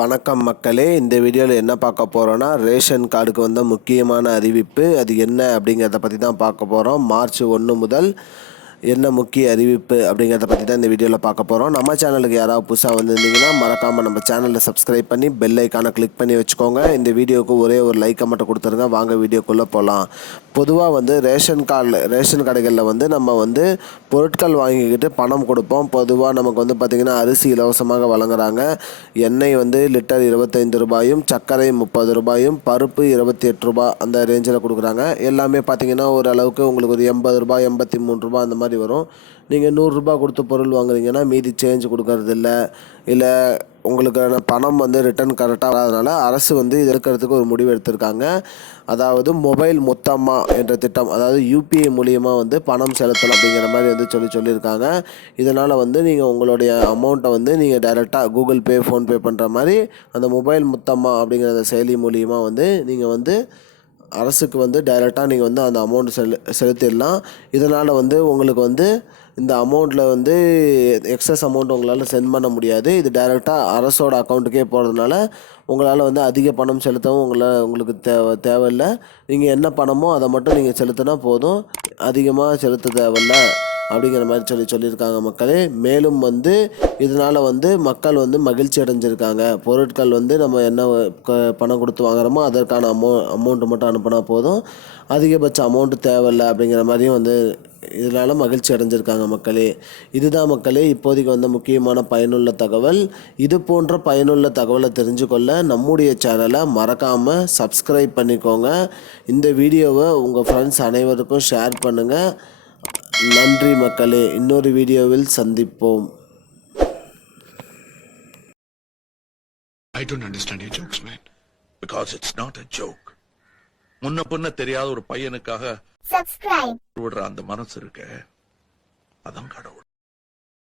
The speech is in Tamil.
வணக்கம் மக்களே, இந்த வீடியோவில் என்ன பார்க்க போகிறோன்னா, ரேஷன் கார்டுக்கு வந்த முக்கியமான அறிவிப்பு அது என்ன அப்படிங்கிறத பற்றி தான் பார்க்க போகிறோம். மார்ச் 1 முதல் என்ன முக்கிய அறிவிப்பு அப்படிங்கிறத பற்றி தான் இந்த வீடியோவில் பார்க்க போகிறோம். நம்ம சேனலுக்கு யாராவது புதுசாக வந்திருந்தீங்கன்னா மறக்காமல் நம்ம சேனலில் சப்ஸ்கிரைப் பண்ணி பெல் ஐக்கானை கிளிக் பண்ணி வச்சுக்கோங்க. இந்த வீடியோவுக்கு ஒரே ஒரு லைக்கை மட்டும் கொடுத்துருங்க. வாங்க வீடியோக்குள்ளே போகலாம். பொதுவாக ரேஷன் கடைகளில் நம்ம பொருட்கள் வாங்கிக்கிட்டு பணம் கொடுப்போம். பொதுவாக நமக்கு பார்த்திங்கன்னா அரிசி இலவசமாக வழங்குறாங்க. எண்ணெய் லிட்டர் 25 ரூபாயும், சர்க்கரை 30 ரூபாயும், பருப்பு 28 ரூபா அந்த ரேஞ்சில் கொடுக்குறாங்க. எல்லாமே பார்த்திங்கன்னா ஓரளவுக்கு உங்களுக்கு ஒரு 80 ரூபாய் 83 ரூபா அந்த மாதிரி வரும். நீங்கள் 100 ரூபா கொடுத்து பொருள் வாங்குறீங்கன்னா மீதி சேஞ்ச் கொடுக்கறதில்ல. இல்லை உங்களுக்கான பணம் ரிட்டர்ன் கரெக்டாக வராதனால அரசு இது எடுக்கிறதுக்கு ஒரு முடிவு எடுத்திருக்காங்க. அதாவது மொபைல் மொத்தமா என்ற திட்டம், அதாவது யூபிஐ மூலியமாக பணம் செலுத்தலாம் அப்படிங்கிற மாதிரி சொல்லியிருக்காங்க. இதனால் நீங்கள் உங்களுடைய அமௌண்ட்டை நீங்கள் டைரெக்டாக கூகுள் பே, ஃபோன்பே பண்ணுற மாதிரி அந்த மொபைல் மொத்தமா அப்படிங்கிற அந்த செயலி மூலியமாக நீங்கள் அரசுக்கு டைரெக்டாக நீங்கள் அந்த அமௌண்ட் செலுத்திடலாம். இதனால் உங்களுக்கு இந்த அமௌண்ட்டில் எக்ஸஸ் அமௌண்ட் உங்களால் சென்ட் பண்ண முடியாது. இது டைரெக்டாக அரசோட அக்கௌண்ட்டுக்கே போகிறதுனால உங்களால் அதிக பணம் செலுத்தவும் உங்களுக்கு தேவையில்லை. நீங்கள் என்ன பணமோ அதை மட்டும் நீங்கள் செலுத்தினா போதும், அதிகமாக செலுத்த தேவையில்லை அப்படிங்கிற மாதிரி சொல்லியிருக்காங்க மக்களே. மேலும் இதனால் மக்கள் மகிழ்ச்சி அடைஞ்சிருக்காங்க. பொருட்கள் நம்ம என்ன பணம் கொடுத்து வாங்குறோமோ அதற்கான அமௌண்ட்டு மட்டும் அனுப்பினா போதும், அதிகபட்ச அமௌண்ட்டு தேவையில்லை அப்படிங்கிற மாதிரியும் இதனால் மகிழ்ச்சி அடைஞ்சிருக்காங்க மக்களே. இதுதான் மக்களே இப்போதைக்கு முக்கியமான பயனுள்ள தகவல். இது போன்ற பயனுள்ள தகவலை தெரிஞ்சுக்கொள்ள நம்முடைய சேனலை மறக்காமல் சப்ஸ்கிரைப் பண்ணிக்கோங்க. இந்த வீடியோவை உங்கள் ஃப்ரெண்ட்ஸ் அனைவருக்கும் ஷேர் பண்ணுங்கள். நன்றி மக்களே, இன்னொரு வீடியோவில் சந்திப்போம். I don't understand your jokes, man. Because it's not a joke. முன்ன பின்ன தெரியாத ஒரு பையனுக்காக விடுற அந்த மனசு இருக்க, அதான் கடவுள்.